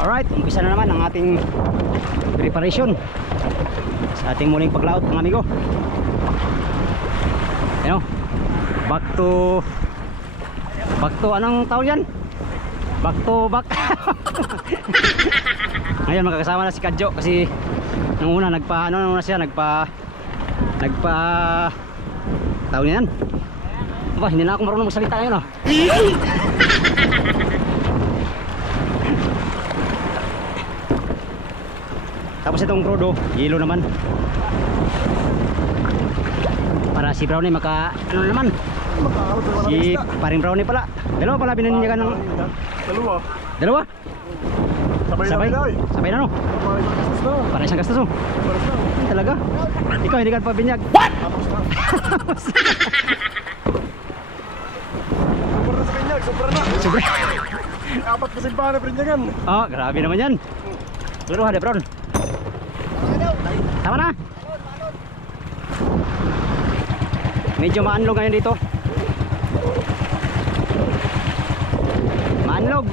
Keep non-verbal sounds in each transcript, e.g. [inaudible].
Alright, umpisa na naman ang ating preparation sa ating muling paglaot mga amigo. Ano? Back to Back to anong taon yan? Back to back. [laughs] Ngayon makakasama na si Kadjo kasi nung una nagpa ano nung una siya nagpa nagpa taon yan. Aba, hindi na ako marunong magsalita ngayon ah. [laughs] Tapos itong crudo, yelo naman. Para si Brownie maka ano naman? Si paring Brownie pala. Dalawa pala bininyagan ng Dalawa. dalawa. Sabay, Sabay. Sabay na no. Sabay na na. Para isang gastos oh. Na. Talaga? Ikaw hindi ka pa binyag. What? Sobra na sa kanyag. Sobra na. Sobra. Apat kasing pa na prinyagan. Oh, grabe naman yan. Turo ha, Lebron. Tama na. Medyo maanlog ngayon dito. Maanlog.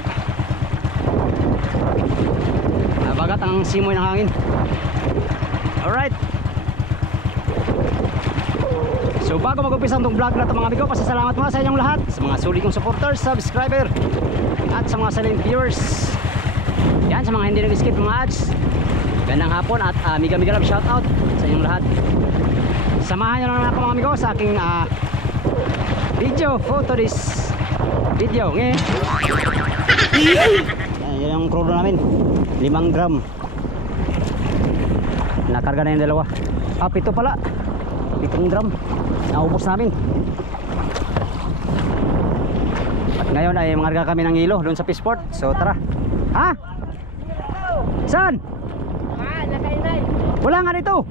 Nabagat ang simoy ng hangin. Alright. So bago mag-umpisa itong vlog na ito mga amigo, pasasalamat muna sa inyong lahat, sa mga sulit kong supporters, subscriber, at sa mga silent viewers. Yan, sa mga hindi nag-skip mga ads. Gandang hapon at uh, miga miga love shoutout sa inyong lahat. Samahan na naman ako mga amigo sa aking ah, video photo this video. Nge. Yan, yun yung krudo namin. Limang gram. Nakarga na yung dalawa. Ah, pito pala. Pitong drum. Naubos namin. At ngayon ay mangarga kami ng ilo doon sa Pisport. So tara. Ha? Saan? Wala nga dito.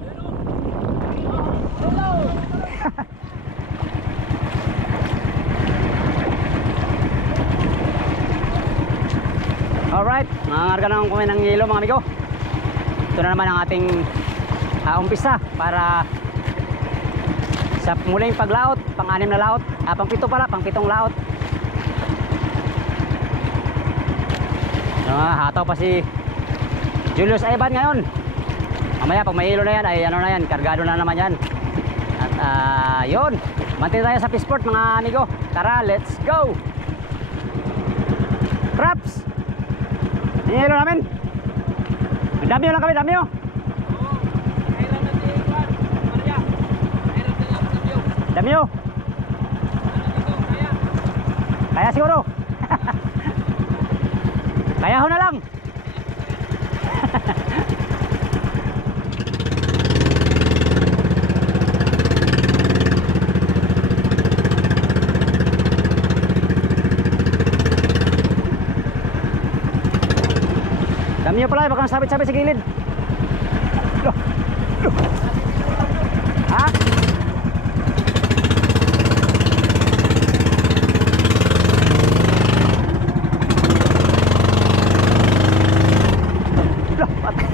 Alright, mangarga na kami ng ilo mga amigo. Ito na naman ang ating ah, umpisa para sa muling paglaot, pang-anim na laot, ah, pang-pito pala, pang-pitong laot. Ah, hataw pa si Julius Ivan ngayon. Mamaya pag may hilo na yan, ay ano na yan, kargado na naman yan. At ah, yun, mantay tayo sa Pisport mga amigo. Tara, let's go! Props! Yung hilo namin. Dami lang kami, dami oh. Dami oh. Kaya siguro. [laughs] Kaya ho na lang. Nyo pala, baka nasabit-sabit sa gilid. Loh. Loh. Ha? Patay.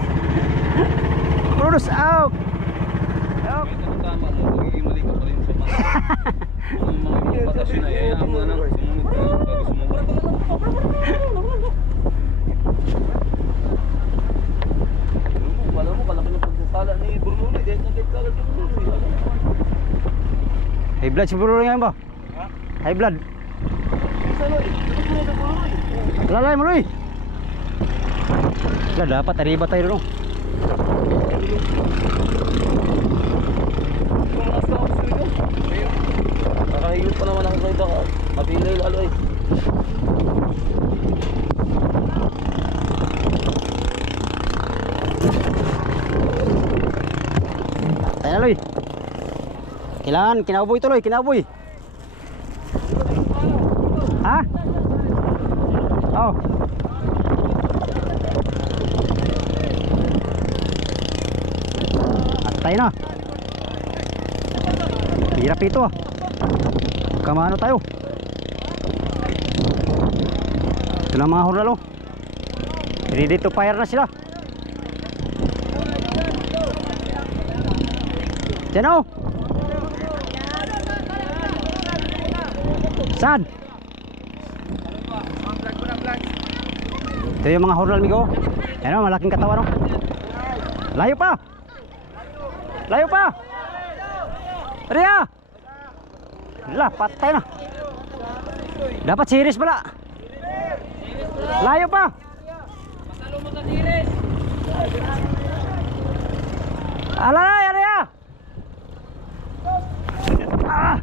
Produce out. Out. tama mo, magiging mali ka pa rin sa mga [laughs] ang mga mga batasyon na yayaan mo na lang sumunod ka bago sumunod. Wala mo, kalaki ng pagsasala ni Bruno, dahil nagkait ka agad yung Bruno. High blood siguro ngayon ba? High blood. Lalay mo, Loy. Wala, dapat tayo. Tumakas ka ako sa ito. Nakahigit pa naman ako sa ito. Mapilay lalo eh. Tayo na, Loy. Kailangan, kinaboy to, Loy, kinaboy. Ha? Oh. At tayo na. Hirap ito ah. Kamano tayo? Ito na mga hurlalo. Ready to fire na sila. Diyan oh. Saan? Ito yung mga hornal migo. Ayan o, malaking katawan o. Layo pa! Layo pa! Ria! Lah, patay na. Dapat series pala. Layo pa! Alalay, Ria! Ah!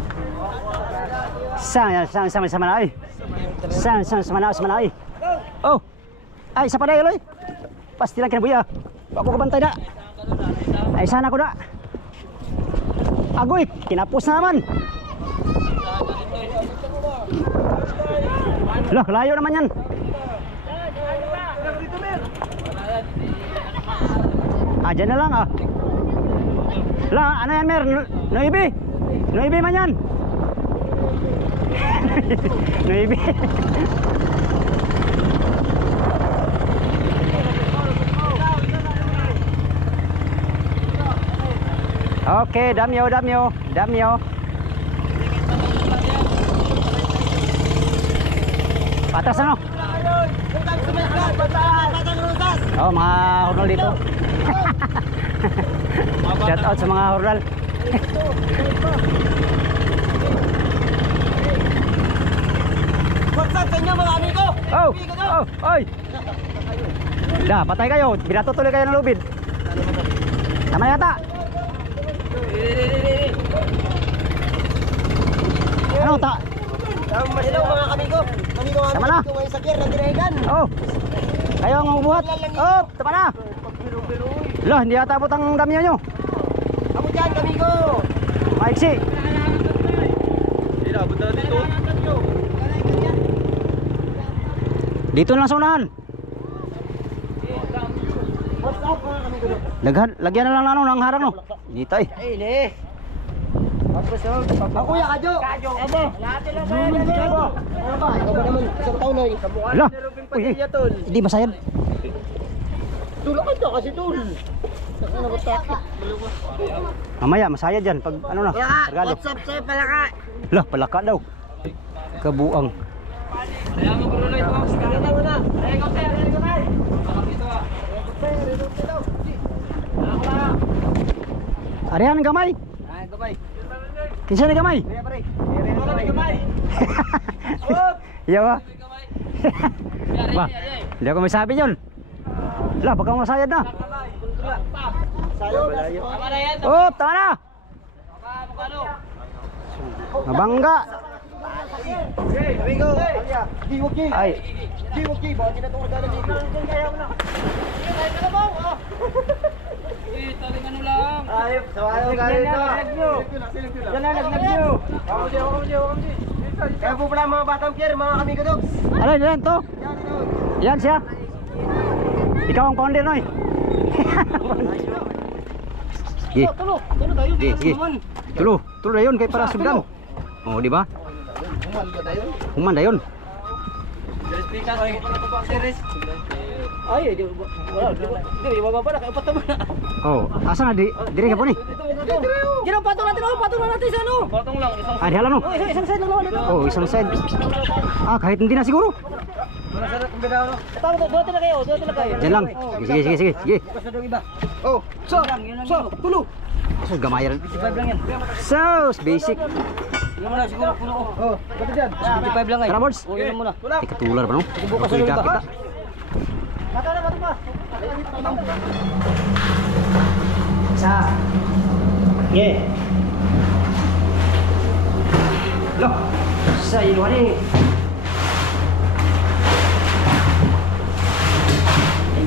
Saan, saan, saan, sa manay? Saan, saan, sa manay, sa manay? Oh, ay, sa panay, aloy. Pasti lang kinabuya. Ako kabantay na. Ay, sana ko na. Agoy, kinapos na naman. Lah, layo naman yan. Ah, dyan na lang ah. Lah, ano yan, Mer? No- Noibi? Noibi man yan. [laughs] Noibi. Okay, damyo, damyo, damyo. Patas ano? Oh, mga hurnal dito. [laughs] Shout out sa mga hurnal. [laughs] Up sa inyo mga amigo? Oh, oh, oy. Da, patay kayo. Binato tuloy kayo ng lubid. Tama yata. Ano ta? Hello mga amigo. Amigo mga Tama na. sa gear na dinahigan. Oh. Kayo ang umubuhat. Oh, tama na. Lah, hindi yata abot ang dami nyo. Ako dyan amigo. Maiksi. Hindi na, abot na dito. Dito na lang sa unahan. Laghan, lagyan na lang ano, ng harang no. Dito eh. Ay, ne. Ako kuya, Kadyo. Kadyo. Aba. Lahat lang ba? Ano ba? Ikaw ba naman isang taon na eh. Lah. Uy, eh. Hindi masayad. Tulak ka to kasi takit? Mamaya, masayad yan. Pag ano na, regalo. What's up sa'yo pala ka? Lah, palaka daw. Kabuang. Arihan ang gamay. Ay, gabay. Kinsa ni gamay? Kaya pare. Kaya gamay. [laughs] Iya ba? ba? Hindi ako may sabi yun. Lah, baka masayad na. Na. Oh, tama na. Mabangga. Amigo. Di wagi. Ay, Di wagi. Bakit na itong regalo dito? Kaya mo na. Ayop, sawayo ka rito. Yan na, naglag nyo. Ako di, ako di, ako di. Kaya po pala mga batang pier, mga amigo dogs. alin yan to? Yan. Yan siya. Ikaw ang founder, Noy. Sige, Tulo, tulo tayo. sige, sige. Tulo, tulo na yun kay para sugdan. Oh, di ba? Human ka tayo. Human na yun. Ay, di wala. Di di baba pa kay patama na. Oh, asa na di dire ka po ni? Gino patong natin oh, patong natin sa ano? Patong lang, isang Ah, di hala no. Oh, isang isang side lang naman dito. Oh, isang side. Ah, kahit hindi na siguro. Masarap ang binaw. Tama to, doon na kayo, doon na kayo. Diyan lang. Sige, sige, sige, sige. Basta daw iba. Oh, so, so, tulo. So, gamayan. 55 lang yan. So, basic. Yan mo na siguro puno ko. Oh, bato dyan. 55 lang ay. Tara, boys. Oh, yun muna. Wala. Tika tular ba no? Bukas na Kuliga iba. kita. Bato na, bato pa. Isa. Yeah. Loh, sa iluan eh. Ay,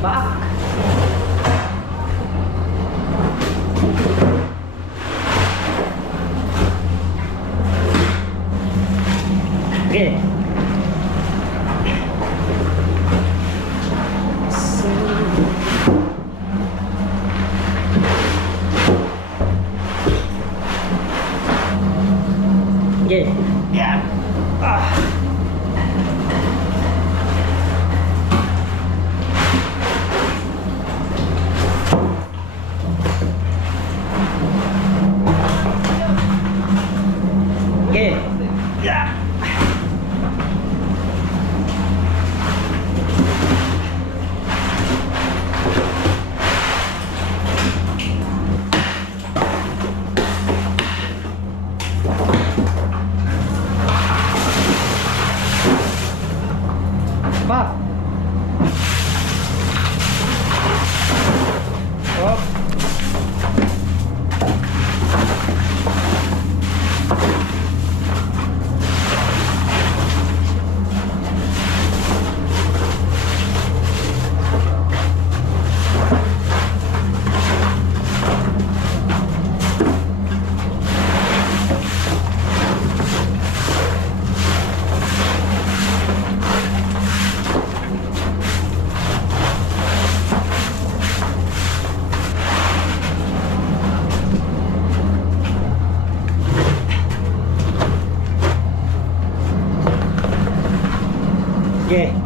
Okay. Okay.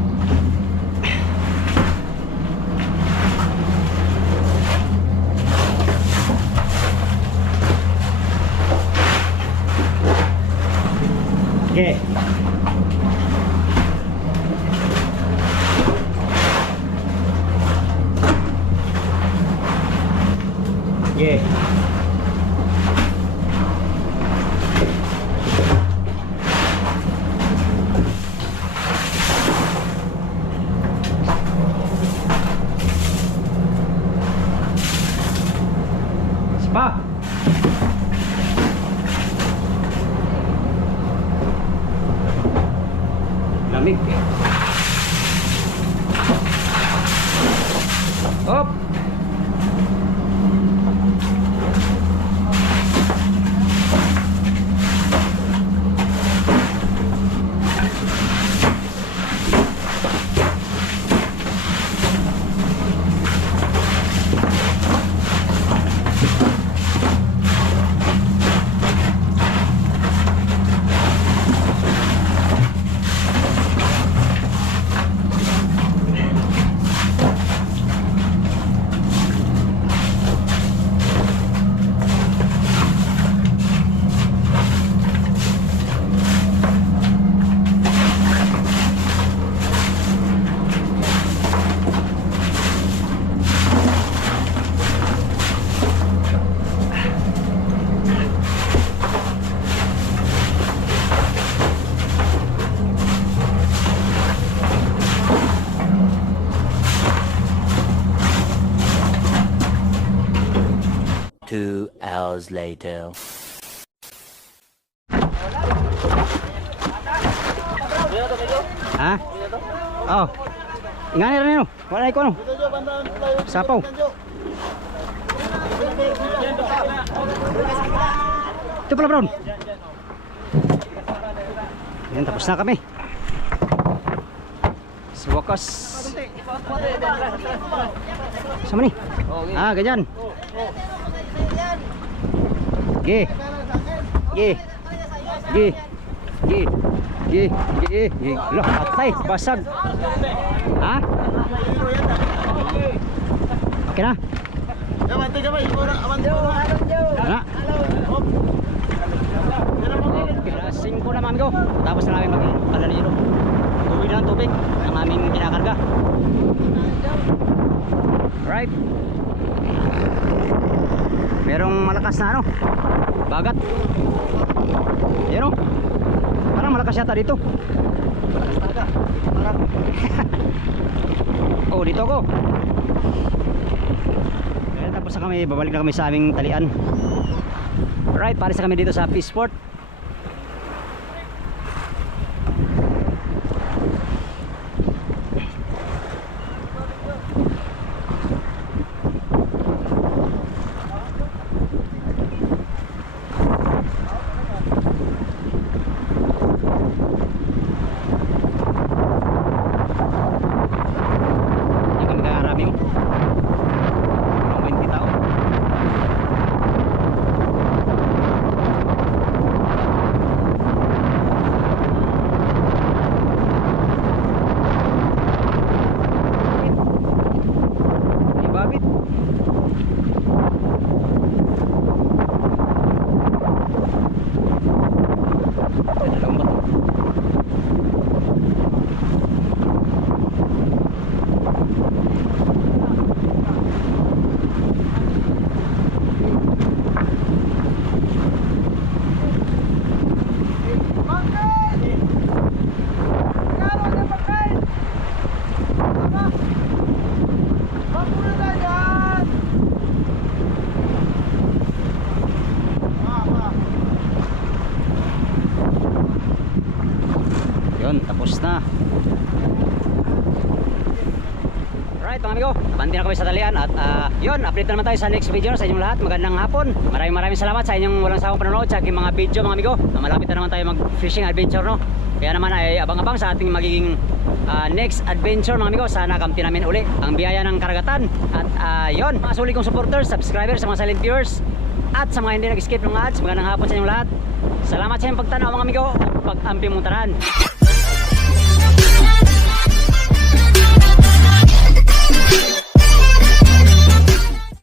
Hours later. Ha? Oh. Ingani rin no. Wala ko no. Sapaw. Ito pala brown. Yan tapos na kami. Sa wakas. Sama ni. Ah, ganyan. Ge. Ge. Ge. Ge. Ge. Ge. Ge. Loh, patay, basag. Ha? Okay na? Abante ka ba? Ibora, abante mo. Ano? Okay, alas 5 naman ko. Tapos na namin mag-alaniro. Tubig lang tubig ang aming kinakarga. Right. Merong malakas na ano? Bagat. Yan o. Parang malakas yata dito. [laughs] oh, dito ako. Ayan, tapos na kami, babalik na kami sa aming talian. Right, pares na kami dito sa Peaceport. Hindi kami kakarami mo. Mga 20 tao. Alright mga amigo, abante na kami sa talian at ah, yun, update na naman tayo sa next video sa inyong lahat. Magandang hapon. Maraming maraming salamat sa inyong walang sawang panonood sa aking mga video mga amigo. Ah, malapit na naman tayo mag fishing adventure no. Kaya naman ay abang-abang sa ating magiging ah, next adventure mga amigo. Sana kamti namin uli ang biyaya ng karagatan. At ah, yun, mga sulit kong supporters, subscribers, sa mga silent viewers at sa mga hindi nag-skip ng ads. Magandang hapon sa inyong lahat. Salamat sa inyong pagtanaw mga amigo at pag-ampi mong tanan.